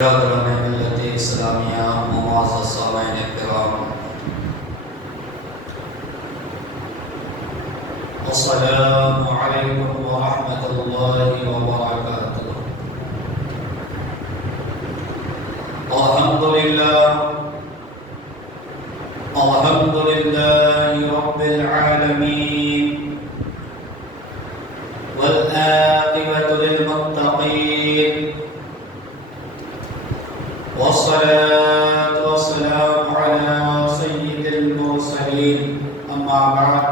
ملت اسلامیہ معزز سامعین کرام، السلام علیکم ورحمۃ اللہ وبرکاتہ۔ الحمدللہ رب العالمین والعاقبۃ للمتقین، والصلاة والسلام على سيد المرسلين، أما بعد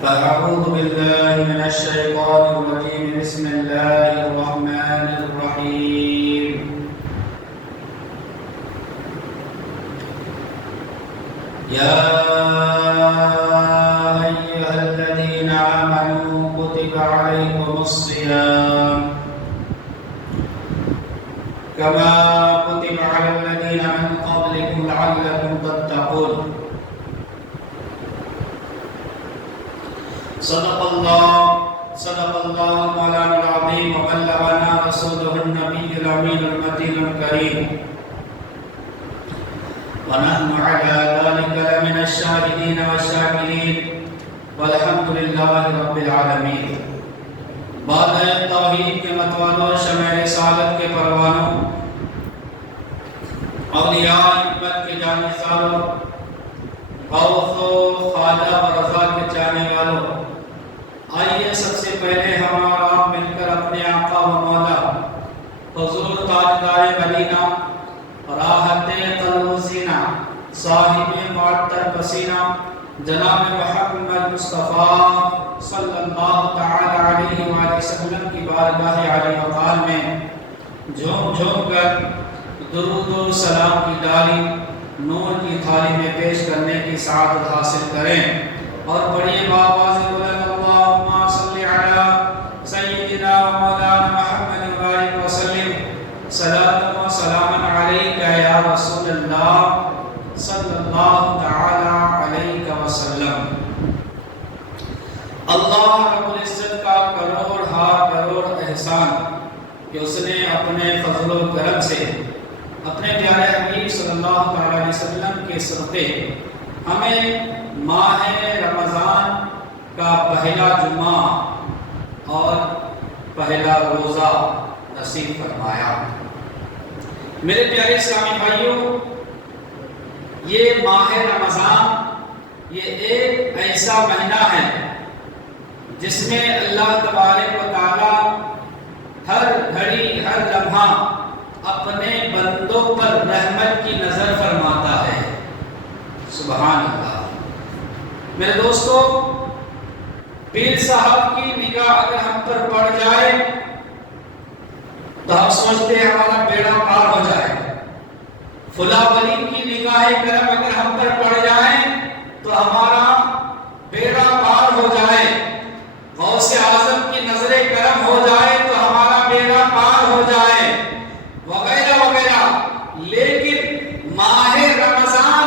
فأعوذ بالله من الشيطان الرجيم، بسم الله الرحمن الرحيم۔ يا أيها الذين آمنوا كتب عليكم الصيام كما كتب على الذين من قبلكم لعلكم تتقون۔ صدق الله مولانا العظيم، وبلغنا رسوله النبي الأمين المتين الكريم، ونحن على ذلك لمن الشاهدين والشاكرين، والحمد لله رب العالمين۔ بادۂ توحید کے متوالوں، شمع رسالت کے پروانوں، اولیاء حکمت کے جانشینوں، غوث و خواجہ و رضا کے چاہنے والوں، آئیے سب سے پہلے ہم اور آپ مل کر اپنے آقا و مولا حضور تاجدار مدینہ، راحت قلب و سینہ، صاحب معطر پسینہ، جناب محمد مصطفیٰ صلی اللہ تعالی علیہ وآلہ وسلم کی بارگاہ عالی مقام میں جھوم جھوم کر درود و سلام کی ڈالی نور کی تھالی میں پیش کرنے کی سعادت حاصل کریں، اور پڑھیے بآواز بلند اللہم صلی علی سیدنا و مولانا محمد وآلہ وسلم، صلاۃ و سلام علیک یا رسول اللہ صلی اللہ تعالی علیہ وسلم۔ اللہ رب العزت کا کروڑ احسان کہ اس نے اپنے فضل و کرم سے اپنے پیارے حبیب صلی اللہ علیہ وسلم کے صدقے ہمیں ماہ رمضان کا پہلا جمعہ اور پہلا روزہ نصیب فرمایا۔ میرے پیارے اسلامی بھائیوں، یہ ماہ رمضان یہ ایک ایسا مہینہ ہے جس میں اللہ تبارک و تعالی ہر گھڑی ہر لمحہ اپنے بندوں پر رحمت کی نظر فرماتا ہے۔ سبحان اللہ۔ میرے دوستو، پیر صاحب کی نگاہ اگر ہم پر پڑ جائے تو ہم سوچتے ہیں ہمارا بیڑا پار ہو جائے۔ فلاں ولی کی نگاہ کرم اگر ہم پر پڑ جائے تو ہمارا بیڑا پار ہو جائے۔ غوث اعظم کی نظر کرم ہو جائے تو ہمارا بیڑا پار ہو جائے، وغیرہ وغیرہ۔ لیکن ماہ رمضان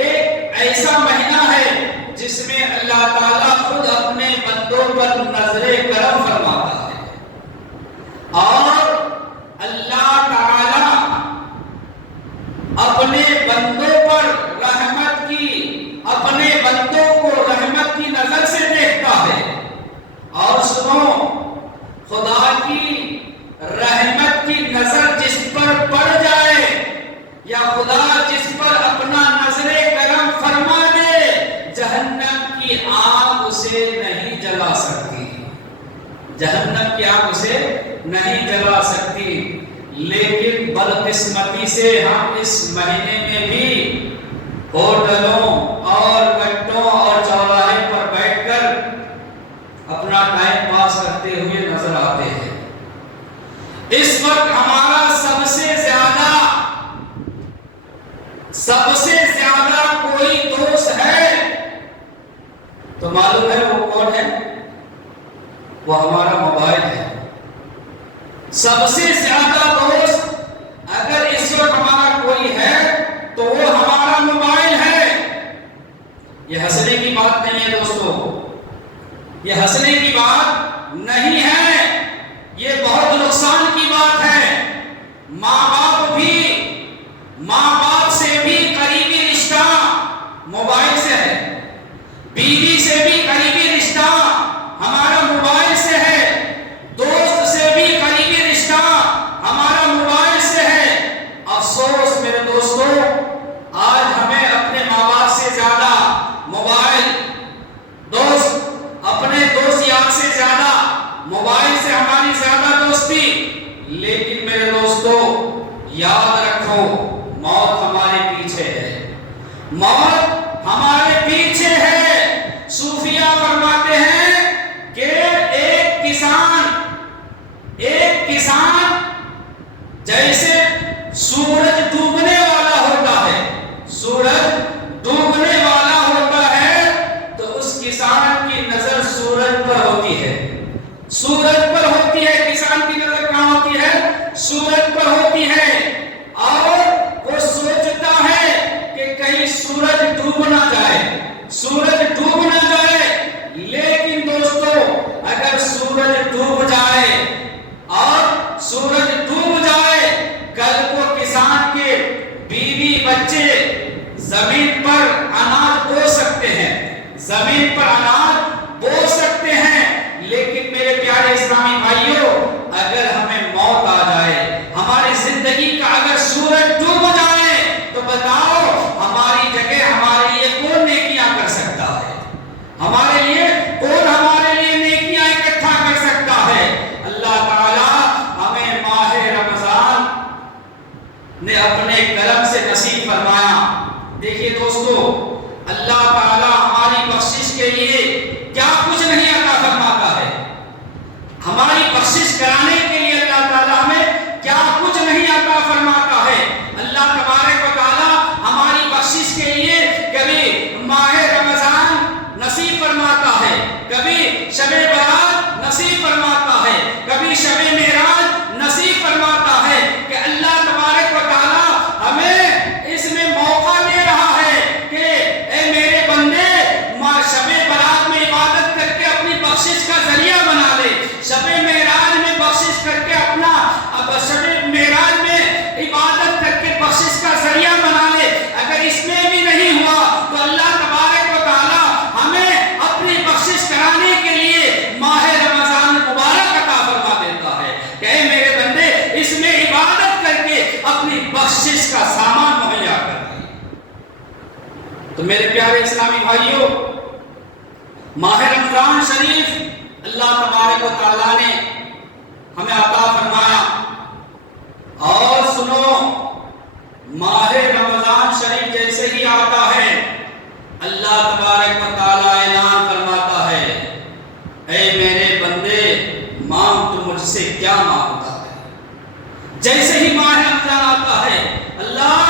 ایک ایسا مہینہ ہے جس میں اللہ تعالیٰ خود اپنے بندوں پر نظر کرم فرماتا ہے، اور اللہ تعالیٰ اپنے بندوں پر رحمت کی، اپنے بندوں کو رحمت کی نظر سے دیکھتا ہے۔ اور سنو، خدا کی رحمت کی نظر جس پر پڑ جائے، یا خدا جس پر اپنا نظر کرم فرما دے، جہنم کی آگ اسے نہیں جلا سکتی، جہنم کی آگ اسے نہیں جلا سکتی۔ لیکن بدقسمتی سے ہم اس مہینے میں بھی ہوٹلوں اور گٹوں اور چوراہے پر بیٹھ کر اپنا ٹائم پاس کرتے ہوئے نظر آتے ہیں۔ اس وقت ہمارا سب سے زیادہ کوئی دوست ہے تو معلوم ہے وہ کون ہے؟ وہ ہمارا موبائل ہے۔ سب سے زیادہ دوست اگر اس وقت ہمارا کوئی ہے تو وہ ہمارا موبائل ہے۔ یہ ہنسنے کی بات نہیں ہے دوستو، یہ ہنسنے کی بات نہیں ہے، یہ بہت نقصان کی بات ہے۔ میرے دوستو یاد رکھو موت ہمارے پیچھے ہے، موت ہمارے پیچھے ہے۔ صوفیہ فرماتے ہیں کہ ایک کسان جیسے سورج ڈوبنے والا ہوتا ہے، سورج ڈوبنے والا ہوتا ہے تو اس کسان کی نظر سورج پر ہوتی ہے، سورج پر ہوتی ہے، کسان کی نظر کہاں ہوتی ہے؟ سورج پر ہوتی ہے، اور وہ سوچتا ہے کہ کہیں سورج ڈوب نہ جائے، سورج ڈوب نہ جائے۔ لیکن دوستو اگر سورج ڈوب جائے اور سورج ڈوب جائے، کل کو کسان کے بیوی بچے زمین پر اناج بو سکتے ہیں، زمین پر اناج بو سکتے ہیں، لیکن میرے پیارے اسلامی بھائیوں اگر ہمیں موت آ جائے، ہماری زندگی کا اگر سورج ڈوب جائے، تو بتاؤ ہماری جگہ ہمارے لیے کون نیکیاں کر سکتا ہے؟ ہمارے لیے کون ہمارے لیے نیکیاں اکٹھا کر سکتا ہے؟ اللہ تعالیٰ ہمیں ماہ رمضان نے اپنے کرم سے نصیب فرمایا۔ دیکھیے دوستو اللہ تعالیٰ ہماری بخشش کے لیے کیا کچھ نہیں عطا فرماتا ہے، ہماری بخشش کرانے کے لیے اللہ تعالیٰ ہمیں کیا کچھ نہیں عطا فرماتا ہے۔ اللہ تبارک و تعالیٰ ہماری بخشش کے لیے کبھی ماہ رمضان نصیب فرماتا ہے، کبھی شب برات نصیب فرماتا ہے، کبھی شب معراج نصیب فرماتا ہے، کہ اللہ تبارک و تعالیٰ ہمیں اس میں موقع دے رہا ہے کہ اے میرے بندے شب برات میں عبادت کر کے اپنی بخشش کا ذریعہ بنا لے، شب معراج میں بخشش کر کے شب معراج میں عبادت کر کے بخشش کا ذریعہ بنا لے۔ اگر اس میں بھی نہیں ہوا تو اللہ تبارک و تعالیٰ ہمیں اپنی بخشش کرانے کے لیے ماہ رمضان مبارک عطا فرما دیتا ہے کہ اے میرے بندے اس میں عبادت کر کے اپنی بخشش کا سامان مہیا کر دے۔ تو میرے پیارے اسلامی بھائیوں ماہ رمضان شریف اللہ تبارک و تعالیٰ نے ہمیں عطا فرمایا، اور سنو ماہ رمضان شریف جیسے ہی آتا ہے اللہ تبارک و تعالیٰ اعلان فرماتا ہے اے میرے بندے مانگ تو مجھ سے کیا مانگتا ہے۔ جیسے ہی ماہ رمضان آتا ہے اللہ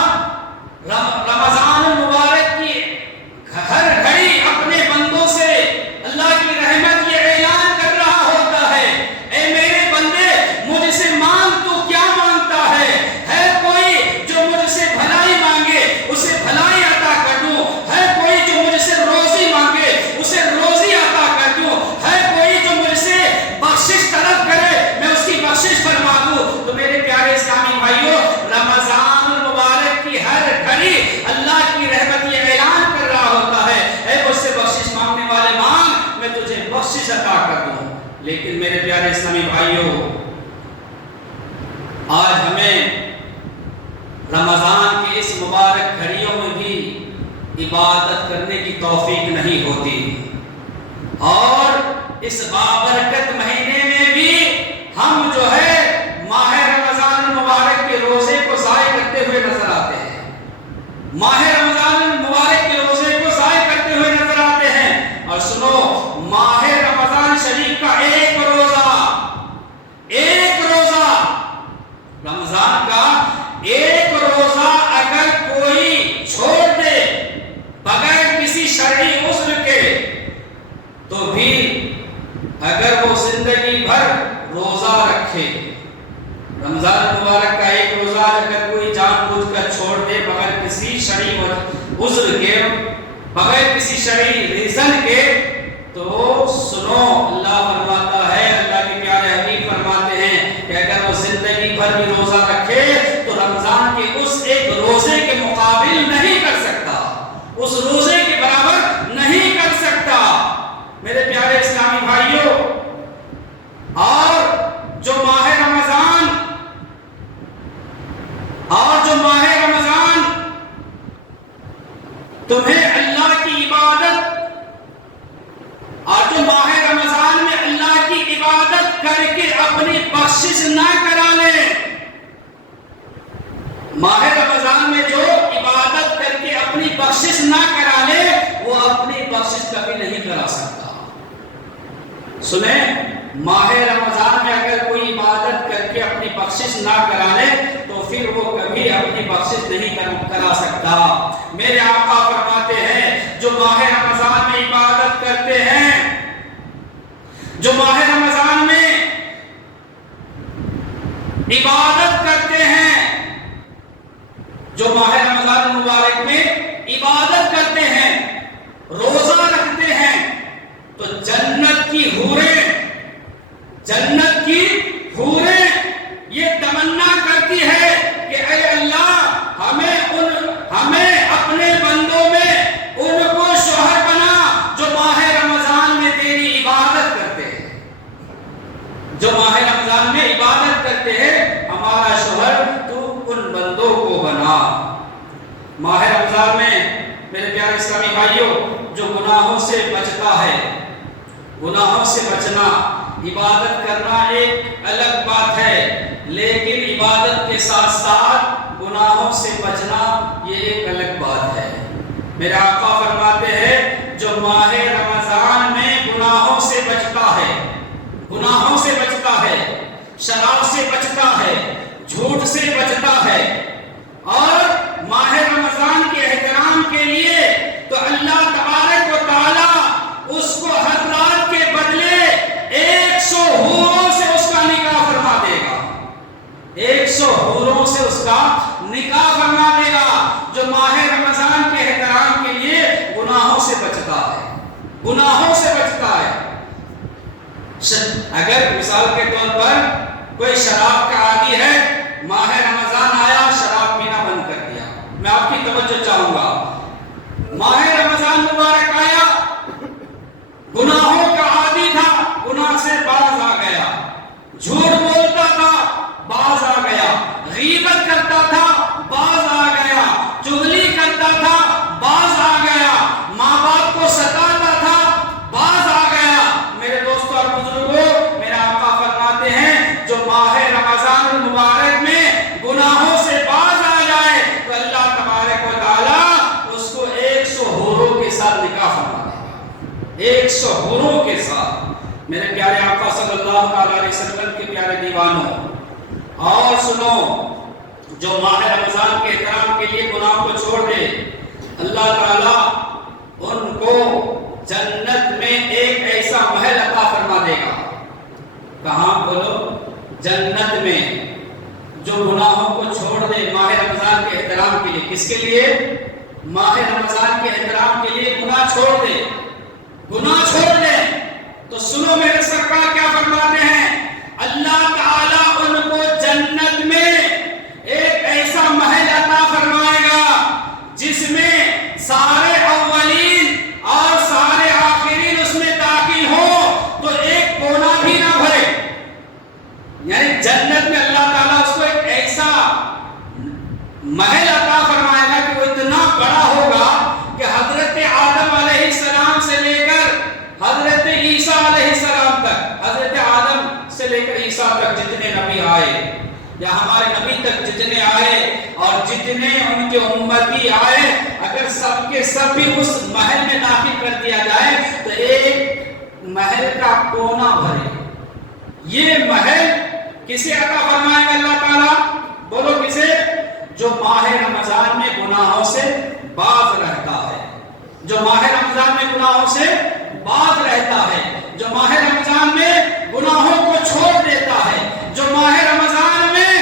رمضان المبارک کی ہر گھڑی اپنے بندوں سے اللہ کی رحمت یہ اعلان کر رہا ہوتا ہے اے میرے بندے مجھ سے مانگ تو کیا مانگتا ہے کوئی جو مجھ سے بھلائی مانگے اسے بھلائی عطا کر دوں، ہے کوئی جو مجھ سے روزی مانگے اسے روزی عطا کر دوں، ہے کوئی جو مجھ سے بخشش طلب کرے میں اس کی بخشش فرما دوں۔ تو میرے پیارے اسلامی بھائیوں رمضان المبارک کی ہر گھڑی اللہ کی رحمت یہ اعلان کر رہا ہوتا ہے اے مجھ سے بخشش مانگنے والے مانگ میں تجھے بخشش عطا کر دوں۔ لیکن میرے پیارے اسلامی بھائیوں آج ہمیں رمضان کے اس مبارک گھڑیوں میں بھی عبادت کرنے کی توفیق نہیں ہوتی، اور اس بابرکت مہینے میں بھی ہم جو ہے ماہ رمضان المبارک کے روزے کو ضائع کرتے ہوئے نظر آتے ہیں، ماہ رمضان المبارک کے روزے کو ضائع کرتے ہوئے نظر آتے ہیں۔ اور سنو ماہ رمضان شریف کا ایک روزہ رمضان کا ایک روزہ اگر کوئی چھوڑ دے بغیر کسی شرعی عذر کے تو بھی اگر وہ زندگی بھر روزہ رکھے، رمضان مبارک کا ایک روزہ اگر کوئی جان بوجھ کر چھوڑ دے بغیر کسی شرعی عذر کے، بغیر کسی شرعی ریزن کے، تو سنو اللہ فرماتا ہے، اللہ کے پیارے حبیب فرماتے ہیں کہ اگر وہ زندگی بھر بھی روزہ رکھے تو رمضان کے اس ایک روزے کے مقابل نہیں کر سکتا، اس روزے کے برابر نہیں کر سکتا۔ میرے پیارے اسلامی بھائیوں اور جو ماہ رمضان تمہیں اللہ کی عبادت اور جو ماہ رمضان میں اللہ کی عبادت کر کے اپنی بخشش نہ کرا لے، ماہ رمضان میں جو عبادت کر کے اپنی بخشش نہ کرا لے وہ اپنی بخشش کبھی نہیں کرا سکتا۔ سنیں، ماہ رمضان میں اگر کوئی عبادت کر کے اپنی بخشش نہ کرا لے تو پھر وہ کبھی اپنی بخشش نہیں کرا سکتا۔ میرے آقا فرماتے ہیں جو ماہ رمضان میں عبادت کرتے ہیں، جو ماہ رمضان میں عبادت کرتے ہیں، جو ماہ رمضان مبارک میں عبادت کرتے ہیں، روزہ رکھتے ہیں، تو جنت کی حوریں یہ تمنا کرتی ہے کہ اے اللہ ہمیں اپنے بندوں میں ان کو شوہر بنا جو ماہ رمضان میں تیری عبادت کرتے ہیں، جو ماہ رمضان میں عبادت کرتے ہیں، ہمارا شوہر تو ان بندوں کو بنا۔ ماہ رمضان میں میرے پیارے اسلامی بھائیوں جو گناہوں سے بچتا ہے، گناہوں سے بچنا، عبادت کرنا ایک الگ بات ہے، لیکن عبادت کے ساتھ ساتھ گناہوں سے بچنا یہ ایک الگ بات ہے۔ میرے آقا فرماتے ہیں جو ماہ رمضان میں گناہوں سے بچتا ہے، گناہوں سے بچتا ہے، شراب سے بچتا ہے، جھوٹ سے بچتا ہے، اور ماہ رمضان کے احترام کے لیے تو اللہ تبارک و تعالی اس کو ہر رات کے بدلے 100 حوروں سے اس کا نکاح فرما دے گا، 100 حوروں سے اس کا نکاح فرما دے گا جو ماہ رمضان کے احترام کے لیے گناہوں سے بچتا ہے، گناہوں سے بچتا ہے۔ اگر مثال کے طور پر کوئی شراب کا عادی ہے، ماہ رمضان آیا شراب پینا بند کر دیا، میں آپ کی توجہ چاہوں گا، ماہ رمضان مبارک آیا، گناہوں کا عادی تھا، گناہ سے باز آ گیا، جھوٹ بولتا تھا باز آ گیا، غیبت کرتا تھا باز آ گیا، چغلی کرتا تھا باز آ گیا، ماں باپ کو ستاتا تھا باز آ گیا۔ میرے دوستوں اور بزرگوں، میرے آقا فرماتے ہیں جو ماہ رمضان المبارک میں گناہوں سے باز آ جائے تو اللہ تبارک و تعالی اس کو 100 حوروں کے ساتھ نکاح فرما دے گا، 100 حوروں کے ساتھ۔ میرے پیارے آقا صلی اللہ علیہ وسلم کے پیارے دیوانوں، اور سنو، جو ماہ رمضان کے احترام کے لیے گناہ کو چھوڑ دے، اللہ تعالیٰ ان کو جنت میں ایک ایسا محل عطا فرما دے گا۔ کہاں بولو؟ جنت میں۔ جو گناہوں کو چھوڑ دے ماہ رمضان کے احترام کے لیے، کس کے لیے؟ ماہ رمضان کے احترام کے لیے گناہ چھوڑ دے، گناہ چھوڑ دے، تو سنو میرے سرکار کیا فرماتے ہیں، اللہ تعالیٰ ان کو جنت میں ایک ایسا محل عطا فرمائے گا جس میں سارے اولین اور سارے آخرین اس میں داخل ہو تو ایک کونا بھی نہ بھرے۔ یعنی جنت میں اللہ تعالیٰ اس کو ایک ایسا محل عطا فرمائے گا کہ وہ اتنا بڑا ہوگا کہ حضرت آدم علیہ السلام سے لے کر حضرت عیسیٰ علیہ السلام تک، حضرت آدم سے لے کر عیسیٰ تک جتنے نبی آئے یا ہمارے نبی تک جتنے آئے اور جتنے ان کے امتی آئے، اگر سب کے سب بھی اس محل میں داخل کر دیا جائے تو ایک محل کا کونا بھرے۔ یہ محل کسے عطا فرمائے گا اللہ تعالیٰ؟ بولو کسے؟ جو ماہ رمضان میں گناہوں سے باز رہتا ہے، جو ماہ رمضان میں گناہوں سے باز رہتا ہے، جو ماہ رمضان میں گناہوں کو چھوڑ دیتا ہے، جو ماہ رمضان میں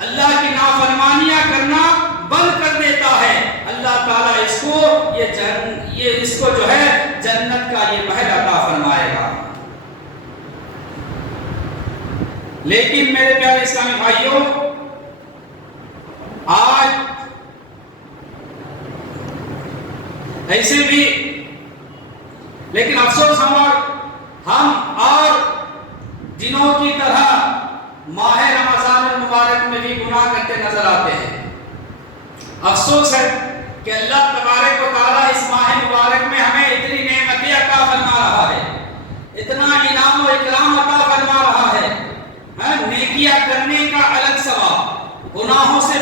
اللہ کی نافرمانیاں کرنا بند کر دیتا ہے، اللہ تعالیٰ اس کو جو ہے جنت کا یہ محل عطا فرمائے گا۔ لیکن میرے پیارے اسلامی بھائیوں، آج ایسے بھی، لیکن افسوس ہم اور دنوں کی طرح ماہ رمضان المبارک میں بھی گناہ کرتے نظر آتے ہیں۔ افسوس ہے کہ اللہ تبارک و تعالیٰ اس ماہ مبارک میں ہمیں اتنی نعمتیں عطا فرما رہا ہے، اتنا انعام و اکرام عطا فرما رہا ہے، نیکیاں کرنے کا الگ ثواب، گناہوں سے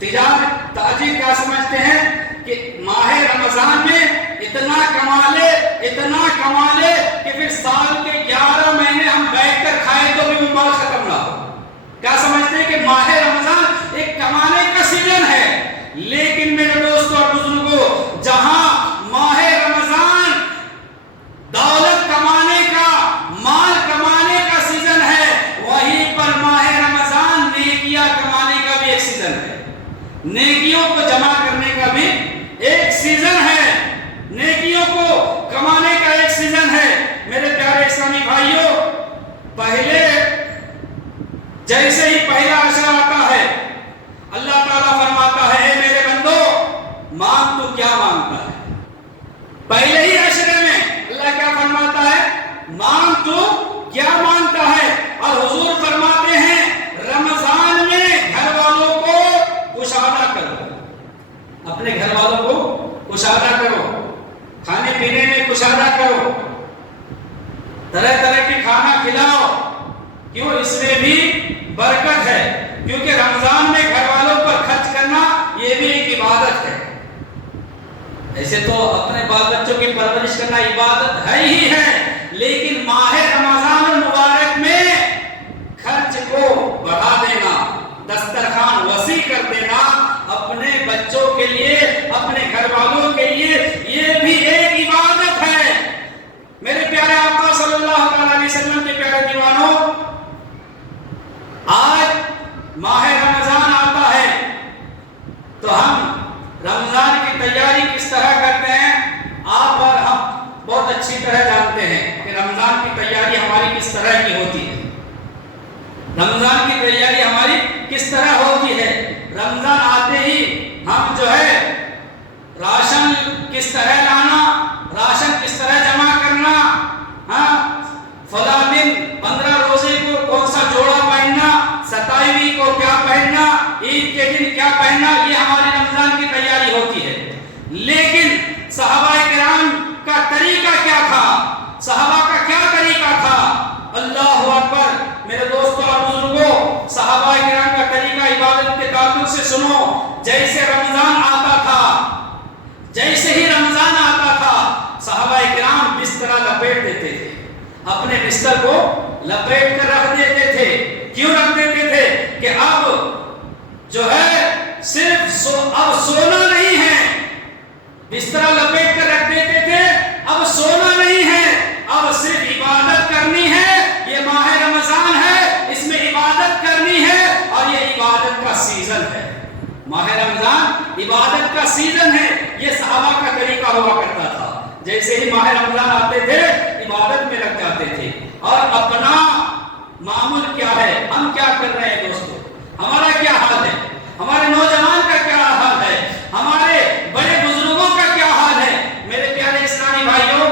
تجارت تاجر کیا سمجھتے ہیں کہ ماہ رمضان میں اتنا کما لے کہ پھر سال کے 11 مہینے ہم بیٹھ کر کھائے تو بھی وہ مال ختم نہ ہو. کیا سمجھتے ہیں کہ ماہ رمضان ایک کمانے کا سیزن ہے. لیکن میرے دوستوں اور بزرگوں، جہاں ماہ رمضان دولت کمانے کا، مال کمانے کا سیزن ہے، وہیں پر ماہ رمضان نیکیاں کمانے کا بھی ایک سیزن ہے. نیکیوں کو جمع کرنے کا بھی ایک سیزن ہے، نیکیوں کو کمانے کا ایک سیزن ہے. میرے پیارے اسلامی بھائیوں، پہلے جیسے ہی پہلا عشرہ آتا ہے، اللہ تعالیٰ فرماتا ہے اے میرے بندو مانگ تو کیا مانگتا ہے. پہلے ہی عشرے میں اللہ کیا فرماتا ہے؟ مانگ تو کیا مانگتا ہے. اور حضور فرماتے ہیں رمضان میں گھر والوں کو کشادہ کرو، اپنے گھر والوں کو کشادہ کرو، کھانے پینے میں کشادہ کرو، طرح طرح کے کھانا کھلاؤ. کیوں؟ اس میں بھی برکت ہے، کیونکہ رمضان میں گھر والوں پر خرچ کرنا یہ بھی ایک عبادت ہے. ایسے تو اپنے بال بچوں کی پرورش کرنا عبادت ہے ہی ہے، لیکن ماہ رمضان المبارک میں خرچ کو بڑھا دینا، دسترخوان وسیع کر دینا اپنے بچوں کے لیے، اپنے گھر والوں کے لیے، یہ بھی ایک عبادت ہے. میرے پیارے آقا صلی اللہ علیہ وسلم کے پیارے دیوانوں، آج ماہ رمضان آتا ہے تو ہم رمضان کی تیاری کس طرح کرتے ہیں؟ آپ اور ہم بہت اچھی طرح جانتے ہیں کہ رمضان کی تیاری ہماری کس طرح کی ہوتی ہے. رمضان کی تیاری ہماری کس طرح ہوتی ہے؟ رمضان آتے ہی ہم جو ہے راشن کس طرح لانا، راشن کس طرح جمع کرنا، فلاں دن 15 روزے کو کون سا جوڑا پہننا، 27ویں کو کیا پہننا، عید کے دن کیا پہننا، یہ ہماری رمضان کی تیاری ہوتی ہے. لیکن صحابہ کرام کا طریقہ کیا تھا؟ صحابہ کا کیا طریقہ تھا؟ اللہ اکبر. میرے دوستوں اور بزرگوں، صحابہ کرام کا طریقہ عبادت کے تعلق سے سنو. جیسے رمضان آتا تھا، جیسے ہی رمضان آتا تھا، صحابہ کرام بستر لپیٹ دیتے تھے، اپنے بستر کو لپیٹ کر رکھ دیتے تھے. کیوں رکھ دیتے تھے؟ کہ اب جو ہے صرف اب سونا نہیں ہے. بستر لپیٹ کر رکھ دیتے تھے، اب سونا نہیں ہے، اب صرف عبادت کرنی ہے. یہ ماہ رمضان ہے، اس میں عبادت کرنی ہے، اور یہ عبادت کا سیزن ہے. ماہ رمضان عبادت کا سیزن ہے. یہ صحابہ کا طریقہ ہوا کرتا تھا. جیسے ہی ماہ رمضان آتے تھے عبادت میں لگ جاتے تھے. اور اپنا معمول کیا ہے؟ ہم کیا کر رہے ہیں دوستو؟ ہمارا کیا حال ہے؟ ہمارے نوجوان کا کیا حال ہے؟ ہمارے بڑے بزرگوں کا کیا حال ہے؟ میرے پیارے اسلامی بھائیوں،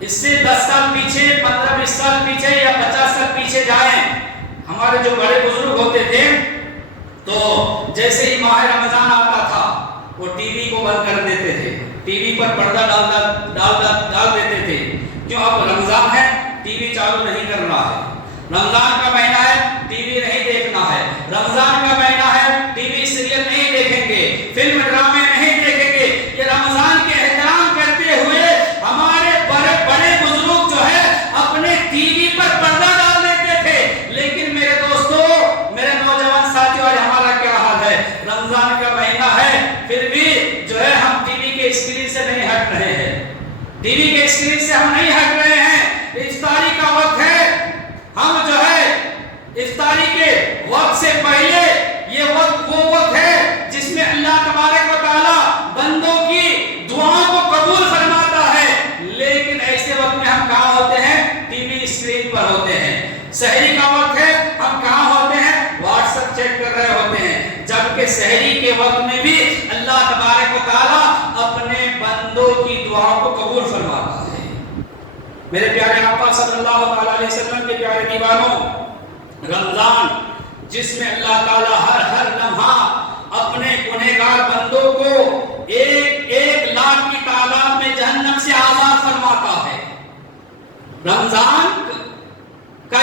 اس سے 10 سال پیچھے، 15-20 سال پیچھے یا 50 سال پیچھے جائیں، ہمارے جو بڑے بزرگ ہوتے تھے تو جیسے ہی ماہ رمضان آتا تھا وہ ٹی وی کو بند کر دیتے تھے، ٹی وی پر پردہ ڈال دیتے تھے. کیوں؟ اب رمضان ہے، ٹی وی چالو نہیں کرنا ہے. رمضان کا مہینہ ہے، ٹی وی نہیں دیکھنا ہے. رمضان کا مہینہ ہے، ٹی وی سیریل نہیں دیکھیں گے، فلم ڈرامے نہیں دیکھیں گے. یہ رمضان کے احترام کرتے ہوئے ہمارے بڑے بزرگ جو ہے اپنے ٹی وی پر پردہ ڈال دیتے تھے. لیکن میرے دوستو، میرے نوجوان ساتھیوں، آج ہمارا کیا حال ہے؟ رمضان کا مہینہ ہے، پھر بھی جو ہے ہم ٹی وی کے اسکرین سے نہیں ہٹ رہے ہیں. ٹی وی کے اسکرین سے ہم نہیں ہٹ رہے ہیں. افطاری کا وقت ہے، ہم جو ہے افطاری کے وقت سے پہلے، یہ وقت وہ وقت ہے جس میں اللہ تبارک و تعالی بندوں کی دعاؤں کو قبول فرماتا ہے. لیکن ایسے وقت میں ہم کہاں ہوتے ہیں؟ ٹی وی اسکرین پر ہوتے ہیں. سحری کا وقت ہے، ہم کہاں ہوتے ہیں؟ واٹس ایپ چیک کر رہے ہوتے ہیں. جبکہ سحری کے وقت میں بھی اللہ تبارک و تعالی اپنے بندوں کی دعاؤں کو قبول فرماتا ہے. میرے پیارے آقا صلی اللہ علیہ وسلم کے پیارے دیوانوں، رمضان جس میں اللہ تعالی ہر لمحہ اپنے گنہگار بندوں کو 1 لاکھ کی تعداد میں جہنم سے آزاد فرماتا ہے. رمضان کا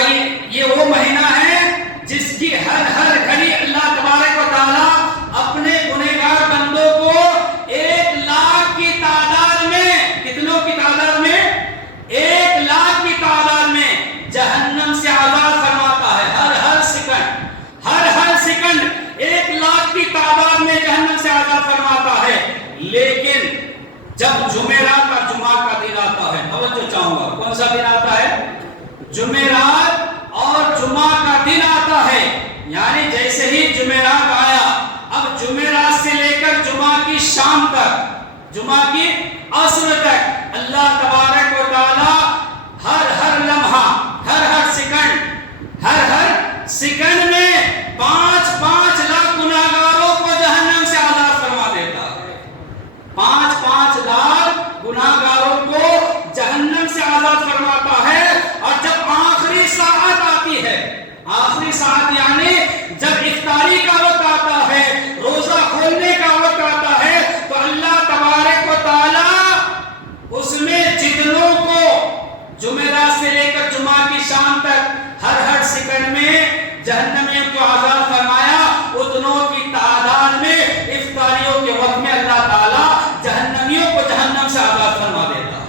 یہ وہ مہینہ ہے جس کی ہر گھڑی اللہ تبارک و تعالی سیکنڈ 1,00,000 کی تعداد میں جہنم سے آزاد فرماتا ہے. لیکن جب جمعرات اور جمعہ کا دن آتا ہے، توجہ چاہوں گا، کون سا دن آتا ہے؟ جمعرات اور جمعہ کا دن آتا ہے. یعنی جیسے ہی جمعرات آیا، اب جمعرات سے لے کر جمعہ کی شام تک، جمعہ کی عصر تک، اللہ تبارک و تعالی ہر لمحہ، ہر سیکنڈ میں 5 لاکھ گناہگاروں کو جہنم سے آزاد فرما دیتا ہے. 5 لاکھ گناہگاروں کو جہنم سے آزاد فرماتا ہے. اور جب آخری ساعت آتی ہے، آخری ساعت یعنی جب افطاری کا وقت آتا ہے، روزہ کھولنے کا وقت آتا ہے، تو اللہ تبارک و تعالی اس میں جتنوں کو جمعرات سے لے کر جمعہ کی شام تک ہر سیکنڈ میں جہنمیوں کو آزاد فرمایا، اتنوں کی تعداد میں افطاریوں کے وقت میں اللہ تعالیٰ جہنمیوں کو جہنم سے آزاد فرما دیتا ہے.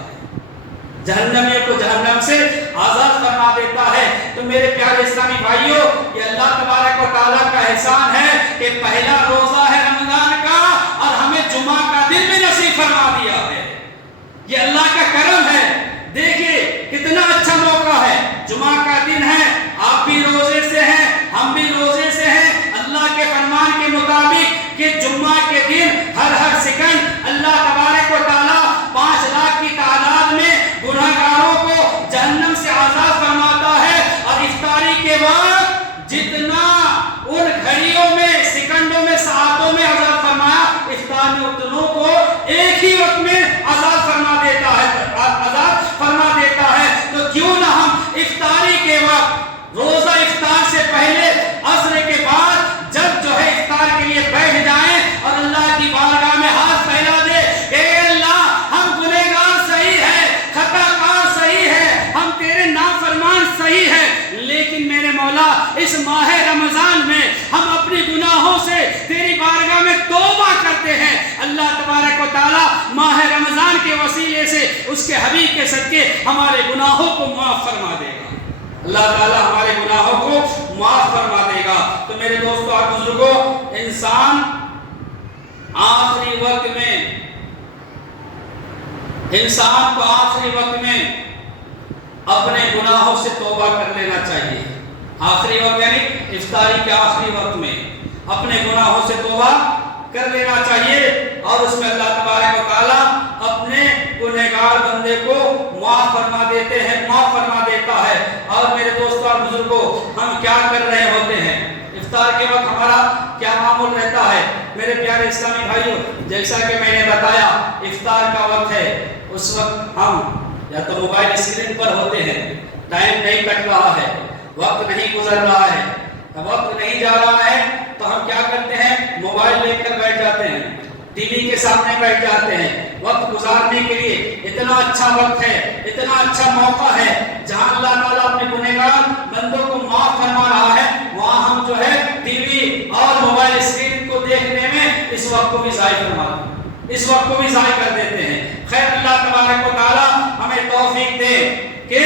جہنمیوں کو جہنم سے آزاد فرما دیتا ہے. تو میرے پیارے اسلامی بھائیوں، یہ اللہ تبارک و تعالیٰ کا احسان ہے کہ پہلا روزہ ہے رمضان کا اور ہمیں جمعہ کا دن بھی نصیب فرما دیا ہے. یہ اللہ کا کرم ہے. دیکھیے کتنا اچھا موقع ہے، جمعہ کا دن ہے، آپ بھی روزے سے ہیں، ہم بھی روزے سے ہیں. اللہ کے فرمان کے مطابق کہ جمعہ کے دن ہر سیکنڈ اللہ تبارک و تعالیٰ 5 لاکھ کی تعداد میں گناہگاروں کو جہنم سے آزاد فرماتا ہے. اور افطاری کے بعد جتنا ان گھڑیوں میں، سیکنڈوں میں، ساعتوں میں آزاد فرمایا، افطار میں اتنوں کو ایک ہی وقت میں آزاد فرما دیتا ہے. تو کیوں نہ ہم افطاری کے وقت، روزہ افطار سے پہلے، عصر کے بعد جب جو ہے افطار کے لیے بیٹھ جائیں اور اللہ کی بارگاہ میں ہاتھ پھیلا دے کہ اے اللہ، ہم گنہگار صحیح ہے، خطا کار صحیح ہے، ہم تیرے نافرمان صحیح ہے، لیکن میرے مولا اس ماہ رمضان میں ہم اپنی گناہوں سے تیری بارگاہ میں توبہ کرتے ہیں. اللہ تبارک و تعالی ماہ رمضان کے وسیلے سے اس کے حبیب کے صدقے ہمارے گناہوں کو معاف فرما دے گا. اللہ تعالی ہمارے گناہوں کو معاف فرما دے گا. تو میرے دوستو اور بزرگوں، انسان آخری وقت میں اپنے گناہوں سے توبہ کر لینا چاہیے. آخری وقت یعنی افطاری کے آخری وقت میں اپنے گناہوں سے توبہ کر لینا چاہیے. اور اس میں اللہ تبارک و تعالیٰ اپنے گنہگار بندے کو معاف فرما دیتا ہے. اور میرے دوستوں اور بزرگوں، ہم کیا کر رہے ہوتے ہیں؟ افطار کے وقت ہمارا کیا معمول رہتا ہے؟ میرے پیارے اسلامی بھائیوں، جیسا کہ میں نے بتایا، افطار کا وقت ہے، اس وقت ہم یا تو موبائل اسکرین پر ہوتے ہیں، ٹائم نہیں کٹ رہا ہے، وقت نہیں گزر رہا ہے، وقت نہیں جا رہا ہے، تو ہم کیا کرتے ہیں؟ موبائل لے کر بیٹھ جاتے ہیں، ٹی وی کے سامنے بیٹھ جاتے ہیں. وقت گزارنے کے لیے اتنا اچھا وقت ہے، اتنا اچھا موقع ہے، جہاں اللہ تعالیٰ اپنے گنہگار بندوں کو معاف فرما رہا ہے، وہاں ہم جو ہے ٹی وی اور موبائل اسکرین کو دیکھنے میں اس وقت کو بھی ضائع کر دیتے ہیں. خیر، اللہ تبارک و تعالیٰ ہمیں توفیق دے کہ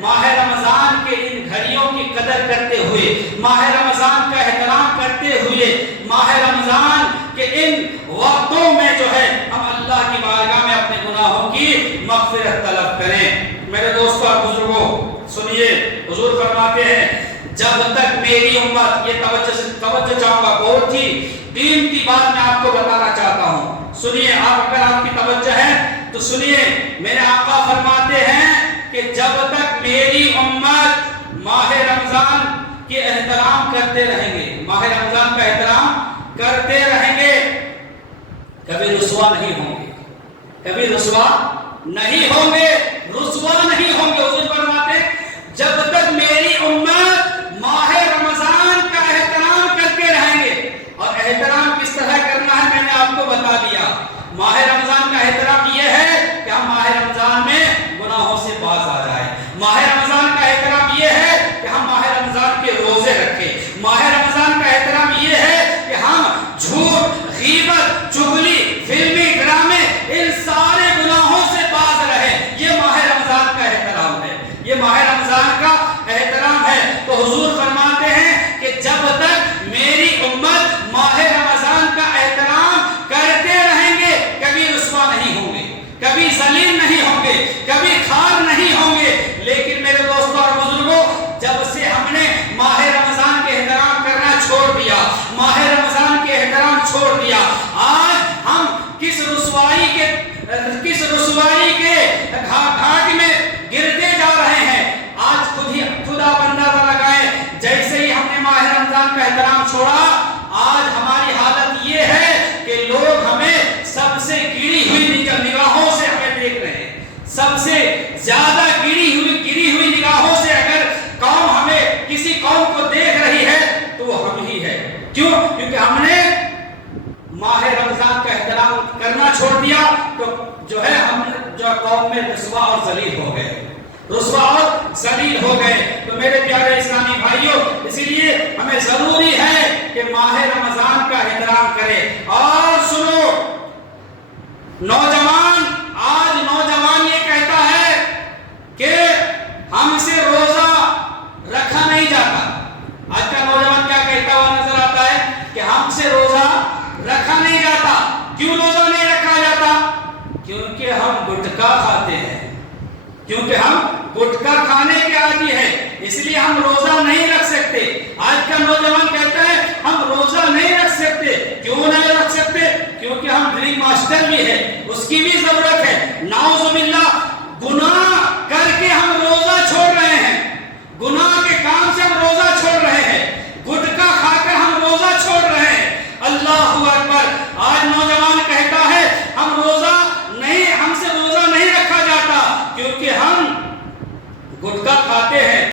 ماہ رمضان کے ان گھڑیوں کی قدر کرتے ہوئے، ماہ رمضان کا احترام کرتے ہوئے، ماہ رمضان کے ان وقتوں میں جو ہے ہم اللہ کی بارگاہ میں اپنے گناہوں کی مغفرت طلب کریں. میرے دوستوں اور بزرگوں، سنیے، حضور فرماتے ہیں، جب تک میری امت، یہ توجہ چاہوں گا، بہت ہی قیمتی بات میں آپ کو بتانا چاہتا ہوں. سنیے، اگر آپ کی توجہ ہے تو سنیے. میرے آقا فرماتے ہیں کہ جب تک میری امت ماہ رمضان کے احترام کرتے رہیں گے، ماہ رمضان کا احترام کرتے رہیں گے، کبھی رسوا نہیں ہوں گے. حضور فرماتے ہیں جب تک میری امت ماہ رمضان کا احترام کرتے رہیں گے. اور احترام کس طرح کرنا ہے میں نے آپ کو بتا دیا. ماہ رمضان کا احترام یہ ہے کہ ہم ماہ رمضان میں گناہوں سے باز آ جائیں. ماہ رمضان کا احترام یہ ہے کہ ہم ماہ رمضان کے روزے رکھیں. ماہ رمضان کا احترام یہ ہے کہ ہم جھوٹ، غیبت، چغلی، فلمی ڈرامے، ان سارے گناہوں سے باز رہیں. یہ ماہ رمضان کا احترام ہے. دیا, ماہ رمضان کے احترام چھوڑ دیا. آج ہم کس رسوائی کے گھاٹ میں گرتے جا رہے ہیں. آج خدا اندازہ لگائے, جیسے ہی ہم نے ماہ رمضان کا احترام چھوڑا, آج ہماری حالت یہ ہے کہ لوگ ہمیں سب سے گری ہوئی نگاہوں سے ہمیں دیکھ رہے ہیں. سب سے زیادہ گری ہوئی نگاہوں سے اگر قوم ہمیں کسی قوم کو دیکھ رہی ہے تو وہ ہم ہی ہے. کیوں؟ کیونکہ ہم نے ماہ رمضان کا احترام کرنا چھوڑ دیا, تو جو ہے ہم جو قوم میں رسوا اور ذلیل ہو گئے, رسوا اور ذلیل ہو گئے. تو میرے پیارے اسلامی بھائیوں, اسی لیے ہمیں ضروری ہے کہ ماہ رمضان کا احترام کریں. اور سنو نوجوان, آج نوجوان یہ کہتا ہے کہ ہم سے روزہ رکھا نہیں جاتا. آج کا نوجوان کیا کہتا ہوا نظر آتا ہے کہ ہم سے روزہ رکھا نہیں جاتا. کیوں روزہ نہیں رکھا جاتا؟ کیونکہ ہم گٹکا کھاتے ہیں, کیونکہ ہم گٹکا کھانے کے عادی ہیں, اس لیے ہم روزہ نہیں رکھ سکتے. آج کا نوجوان کہتا ہے ہم روزہ نہیں رکھ سکتے. کیوں نہیں رکھ سکتے؟ کیونکہ ہم ڈرنک ماسٹر بھی ہیں, اس کی بھی ضرورت ہے. نعوذ باللہ, گناہ کر کے ہم روزہ چھوڑ رہے ہیں, گناہ کے کام سے ہم روزہ چھوڑ رہے ہیں, گٹکا کھا کر ہم روزہ چھوڑ رہے ہیں. اللہ اکبر. آج نوجوان کہتا ہے ہم سے روزہ نہیں رکھا جاتا کیونکہ ہم گٹکا کھاتے ہیں.